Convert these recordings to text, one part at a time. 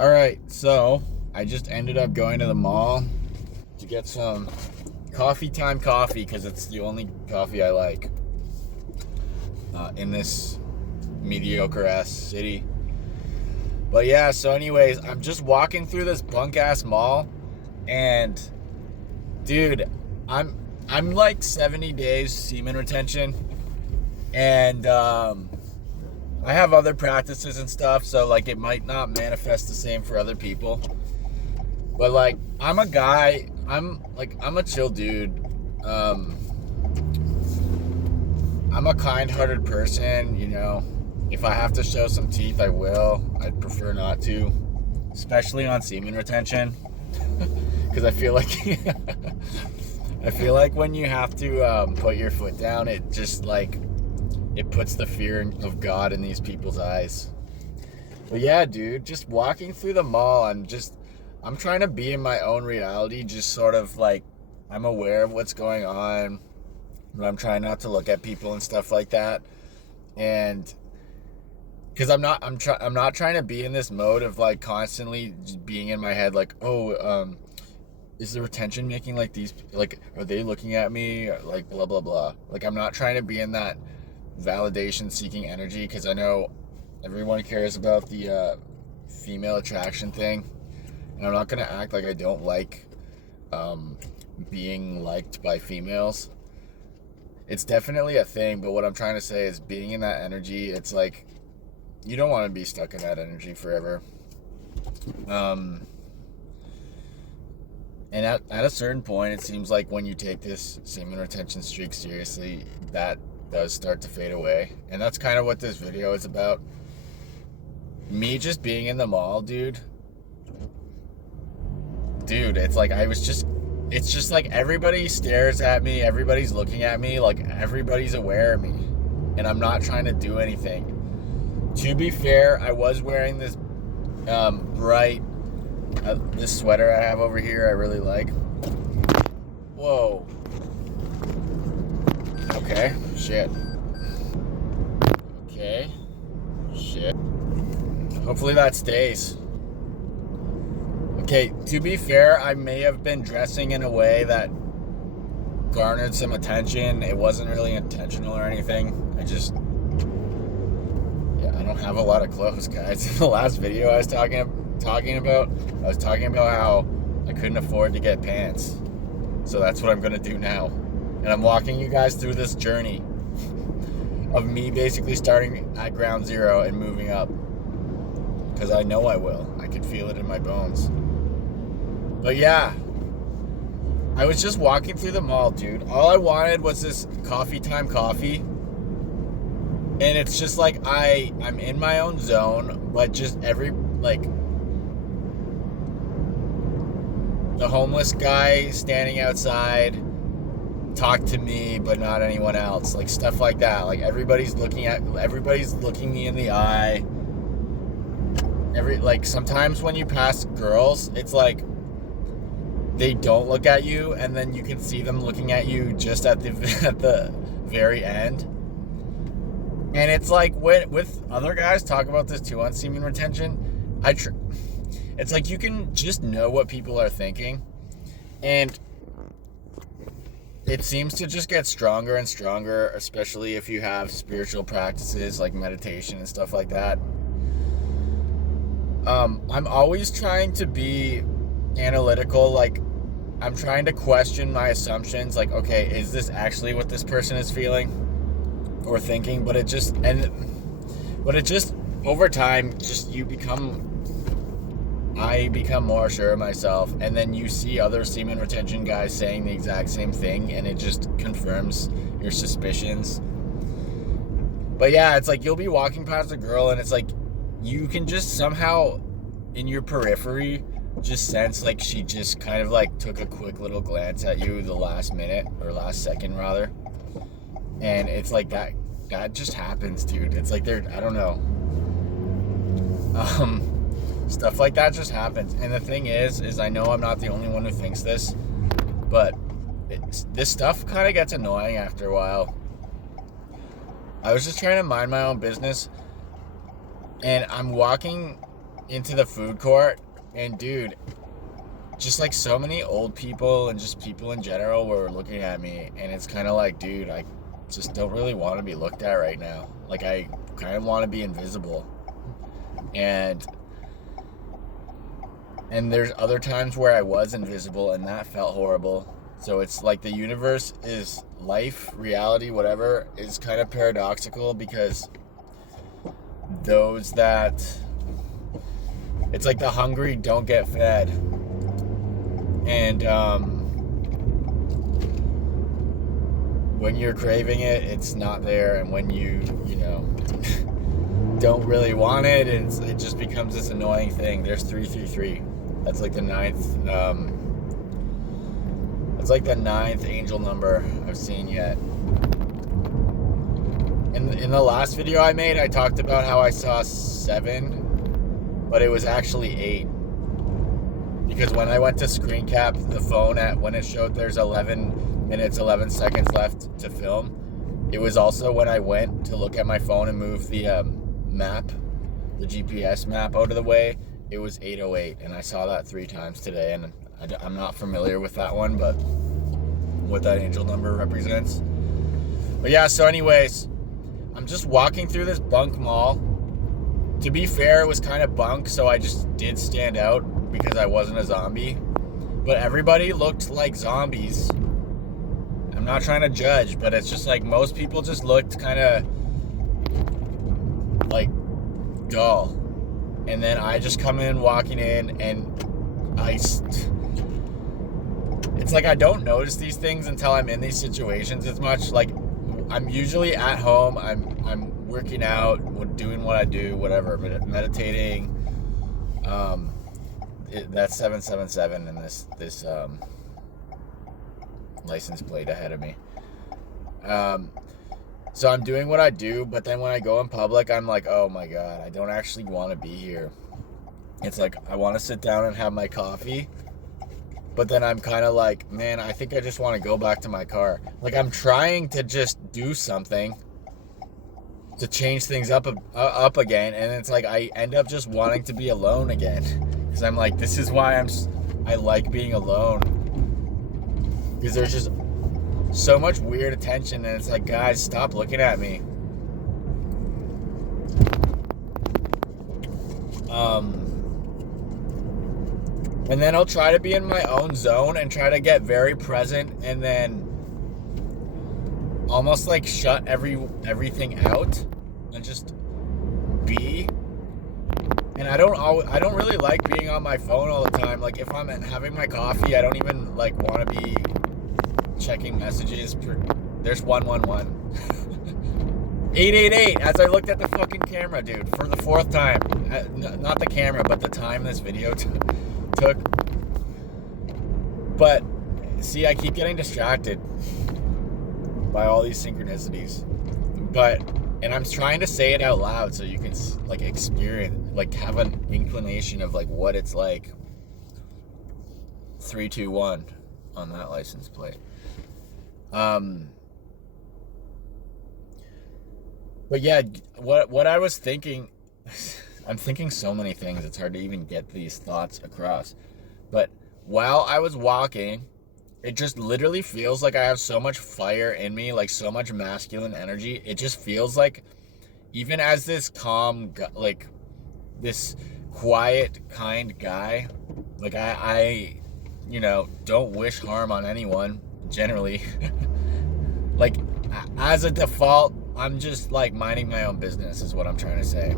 All right, so I just ended up going to the mall to get some coffee time coffee because it's the only coffee I like in this mediocre ass city. But yeah, so anyways, I'm just walking through this bunk ass mall, and dude, I'm like 70 days semen retention, and I have other practices and stuff, so like it might not manifest the same for other people. But like I'm a guy, I'm a chill dude. I'm a kind-hearted person, you know. If I have to show some teeth, I will. I'd prefer not to, especially on semen retention, because I feel like I feel like when you have to put your foot down, it just like it puts the fear of God in these people's eyes. But yeah, dude, just walking through the mall, I'm trying to be in my own reality, just sort of like I'm aware of what's going on, but I'm trying not to look at people and stuff like that. And because I'm not trying to be in this mode of like constantly being in my head like, is the retention making like these, like, are they looking at me, like blah blah blah. Like I'm not trying to be in that validation seeking energy, because I know everyone cares about the female attraction thing, and I'm not gonna act like I don't like being liked by females. It's definitely a thing, but what I'm trying to say is being in that energy, it's like you don't want to be stuck in that energy forever. And at a certain point, it seems like when you take this semen retention streak seriously, that does start to fade away. And that's kind of what this video is about. Me just being in the mall, dude, it's like it's just like everybody stares at me, everybody's looking at me, like everybody's aware of me, and I'm not trying to do anything. To be fair, I was wearing this bright, this sweater I have over here I really like. Whoa. Okay, shit. Okay, shit. Hopefully that stays. Okay, to be fair, I may have been dressing in a way that garnered some attention. It wasn't really intentional or anything. I don't have a lot of clothes, guys. In the last video I was talking about how I couldn't afford to get pants. So that's what I'm gonna do now. And I'm walking you guys through this journey of me basically starting at ground zero and moving up. Because I know I will. I can feel it in my bones. But yeah, I was just walking through the mall, dude. All I wanted was this coffee time coffee. And it's just like I'm in my own zone, but just the homeless guy standing outside talk to me, but not anyone else. Like stuff like that. Like everybody's looking me in the eye. Sometimes when you pass girls, it's like they don't look at you, and then you can see them looking at you just at the very end. And it's like with other guys talk about this too on semen retention. It's like you can just know what people are thinking, and it seems to just get stronger and stronger, especially if you have spiritual practices like meditation and stuff like that. I'm always trying to be analytical. Like I'm trying to question my assumptions. Like, okay, is this actually what this person is feeling or thinking? But it just over time, I become more sure of myself, and then you see other semen retention guys saying the exact same thing, and it just confirms your suspicions. But yeah, it's like you'll be walking past a girl, and it's like you can just somehow in your periphery just sense like she just kind of like took a quick little glance at you the last minute or last second rather, and it's like that just happens, dude. It's like I don't know, stuff like that just happens. And the thing is I know I'm not the only one who thinks this, but this stuff kind of gets annoying after a while. I was just trying to mind my own business, and I'm walking into the food court, and dude, just like so many old people and just people in general were looking at me, and it's kind of like, dude, I just don't really want to be looked at right now. Like, I kind of want to be invisible. And there's other times where I was invisible, and that felt horrible. So it's like the universe is life, reality, whatever, is kind of paradoxical, because those that, it's like the hungry don't get fed. And when you're craving it, it's not there. And when you don't really want it, it just becomes this annoying thing. There's 333. That's like the ninth. That's like the ninth angel number I've seen yet. In the last video I made, I talked about how I saw 7, but it was actually 8. Because when I went to screen cap the phone when it showed there's 11 minutes, 11 seconds left to film, it was also when I went to look at my phone and move the map, the GPS map out of the way, it was 8:08, and I saw that 3 times today, and I'm not familiar with that one, but what that angel number represents. But yeah, so anyways, I'm just walking through this bunk mall. To be fair, it was kind of bunk, so I just did stand out because I wasn't a zombie. But everybody looked like zombies. I'm not trying to judge, but it's just like most people just looked kind of like dull. And then I just come in walking in, and it's like I don't notice these things until I'm in these situations as much. Like, I'm usually at home, I'm working out, doing what I do, whatever, meditating. That's 777 and this license plate ahead of me. So I'm doing what I do, but then when I go in public, I'm like, oh my God, I don't actually want to be here. It's like, I want to sit down and have my coffee, but then I'm kind of like, man, I think I just want to go back to my car. Like, I'm trying to just do something to change things up again, and it's like I end up just wanting to be alone again, because I'm like, this is why I like being alone, because there's just so much weird attention, and it's like, guys, stop looking at me. And then I'll try to be in my own zone and try to get very present, and then almost like shut everything out and just be. And I don't really like being on my phone all the time. Like, if I'm having my coffee, I don't even like want to be checking messages. There's 111. 888, as I looked at the fucking camera, dude, for the 4th time. Not the camera, but the time this video took. But see, I keep getting distracted by all these synchronicities. And I'm trying to say it out loud so you can like experience, like have an inclination of like what it's like. 321 on that license plate. But yeah, what I was thinking, I'm thinking so many things, it's hard to even get these thoughts across. But while I was walking, it just literally feels like I have so much fire in me, like so much masculine energy. It just feels like, even as this calm, like this quiet, kind guy, like I don't wish harm on anyone, generally. Like, as a default, I'm just like minding my own business is what I'm trying to say.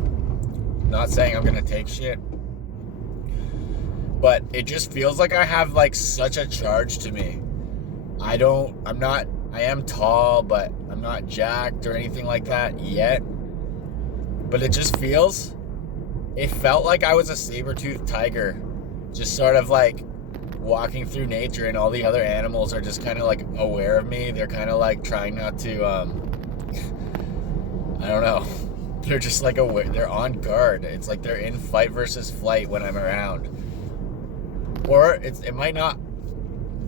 Not saying I'm gonna take shit, but it just feels like I have like such a charge to me. I am tall, but I'm not jacked or anything like that yet. But it felt like I was a saber-toothed tiger, just sort of like walking through nature, and all the other animals are just kind of like aware of me. They're kind of like trying not to, I don't know. They're just like aware. They're on guard. It's like they're in fight versus flight when I'm around. Or it might not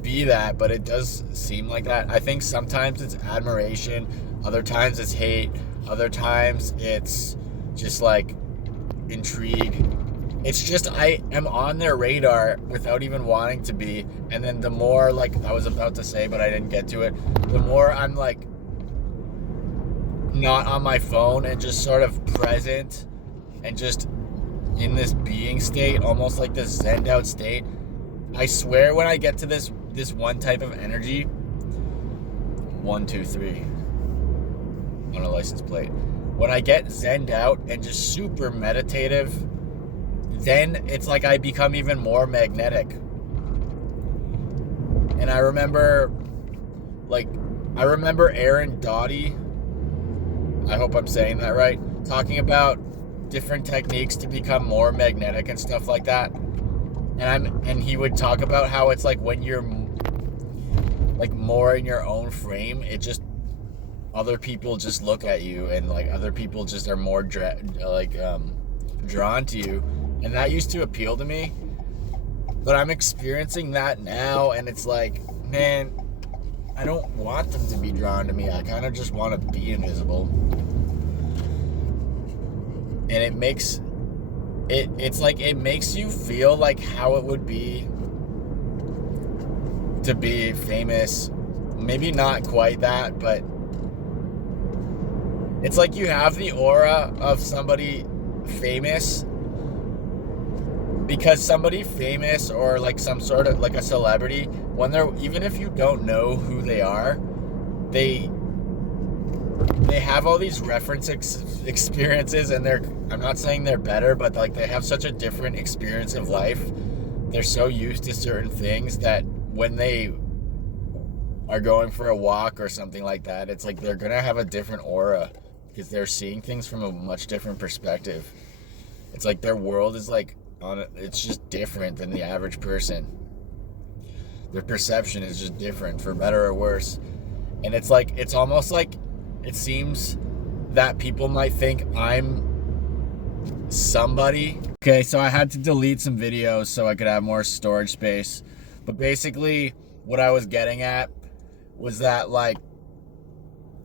be that, but it does seem like that. I think sometimes it's admiration, other times it's hate, other times it's just like intrigue. it's just I am on their radar without even wanting to be. And then the more, like I was about to say, but I didn't get to it, the more I'm like not on my phone and just sort of present and just in this being state, almost like this zened out state. I swear when I get to this one type of energy, 1, 2, 3 on a license plate. When I get zened out and just super meditative, then it's like I become even more magnetic. And I remember Aaron Doughty, I hope I'm saying that right, talking about different techniques to become more magnetic and stuff like that. And he would talk about how it's like when you're like more in your own frame, it just, other people just look at you, and like other people just are more drawn to you. And that used to appeal to me, but I'm experiencing that now, and it's like, man, I don't want them to be drawn to me. I kind of just want to be invisible. And it makes you feel like how it would be to be famous. Maybe not quite that, but it's like you have the aura of somebody famous, because somebody famous or like some sort of like a celebrity, when they're, even if you don't know who they are, they have all these reference experiences, and I'm not saying they're better, but like they have such a different experience of life. They're so used to certain things that when they are going for a walk or something like that, it's like they're gonna have a different aura, because they're seeing things from a much different perspective. It's like their world is like it's just different than the average person. Their perception is just different, for better or worse. And it's like, it's almost like it seems that people might think I'm somebody. Okay, so I had to delete some videos so I could have more storage space. But basically what I was getting at was that, like,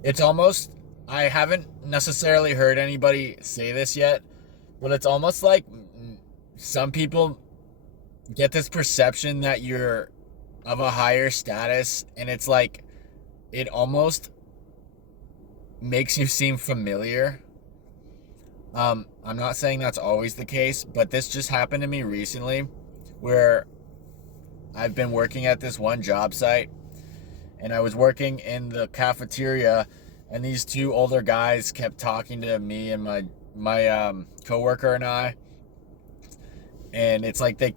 it's almost, I haven't necessarily heard anybody say this yet, but it's almost like some people get this perception that you're of a higher status, and it's like it almost makes you seem familiar. I'm not saying that's always the case, but this just happened to me recently, where I've been working at this one job site, and I was working in the cafeteria, and these two older guys kept talking to me and my coworker and I, and it's like they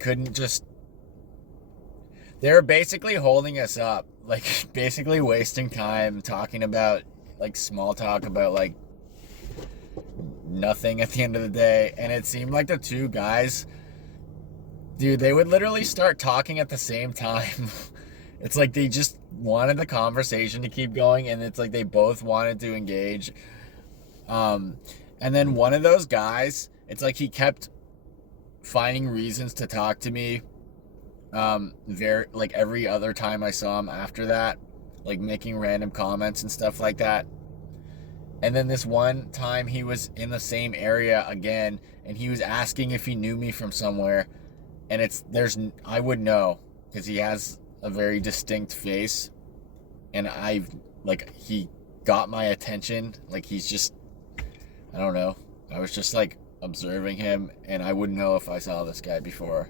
were basically holding us up, like basically wasting time talking about like small talk about like nothing at the end of the day. And it seemed like the two guys, dude, they would literally start talking at the same time. It's like they just wanted the conversation to keep going, and it's like they both wanted to engage. And then one of those guys, it's like he kept finding reasons to talk to me like every other time I saw him after that, like making random comments and stuff like that. And then this one time he was in the same area again, and he was asking if he knew me from somewhere, and I would know, because he has a very distinct face, and he got my attention. Like, he's just, I don't know, I was just like observing him, and I wouldn't know if I saw this guy before,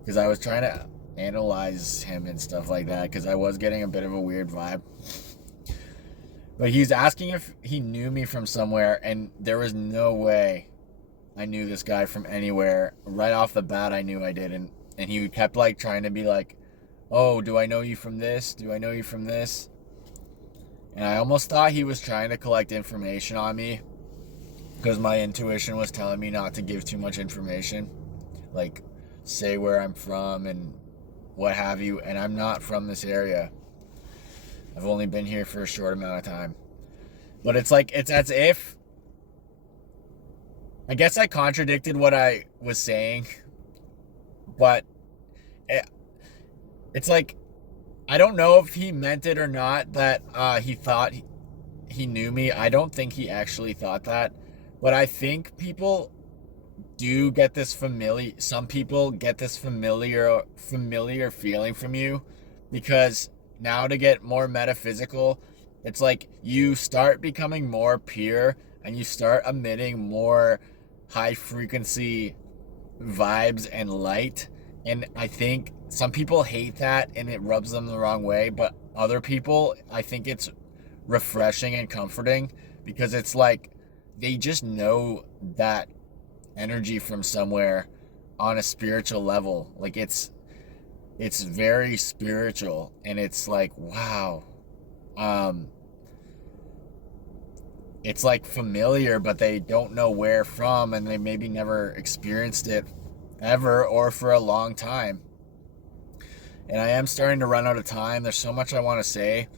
because I was trying to analyze him and stuff like that, because I was getting a bit of a weird vibe. But he's asking if he knew me from somewhere, and there was no way I knew this guy from anywhere. Right off the bat, I knew I didn't. And he kept like trying to be like, oh, do I know you from this? Do I know you from this? And I almost thought he was trying to collect information on me, because my intuition was telling me not to give too much information, like say where I'm from and what have you. And I'm not from this area. I've only been here for a short amount of time. But it's like, it's as if, I guess I contradicted what I was saying, but it's like, I don't know if he meant it or not, that he thought he knew me. I don't think he actually thought that, but I think people do get this familiar, some people get this familiar feeling from you, because now, to get more metaphysical, it's like you start becoming more pure and you start emitting more high frequency vibes and light. And I think some people hate that and it rubs them the wrong way, but other people, I think it's refreshing and comforting, because it's like they just know that energy from somewhere on a spiritual level. Like it's very spiritual, and it's like, wow. It's like familiar, but they don't know where from, and they maybe never experienced it ever or for a long time. And I am starting to run out of time. There's so much I want to say.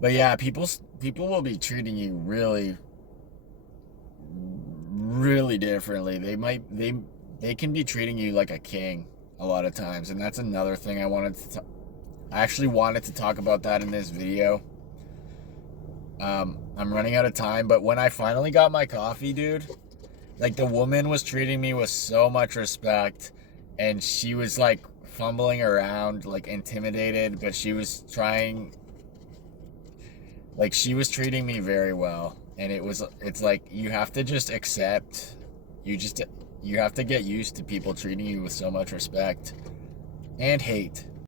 But yeah, people will be treating you really, really differently. They can be treating you like a king a lot of times, and that's another thing I actually wanted to talk about that in this video. I'm running out of time, but when I finally got my coffee, dude, like, the woman was treating me with so much respect, and she was like fumbling around, like intimidated, but she was treating me very well. And it's like, you have to just accept, you have to get used to people treating you with so much respect and hate.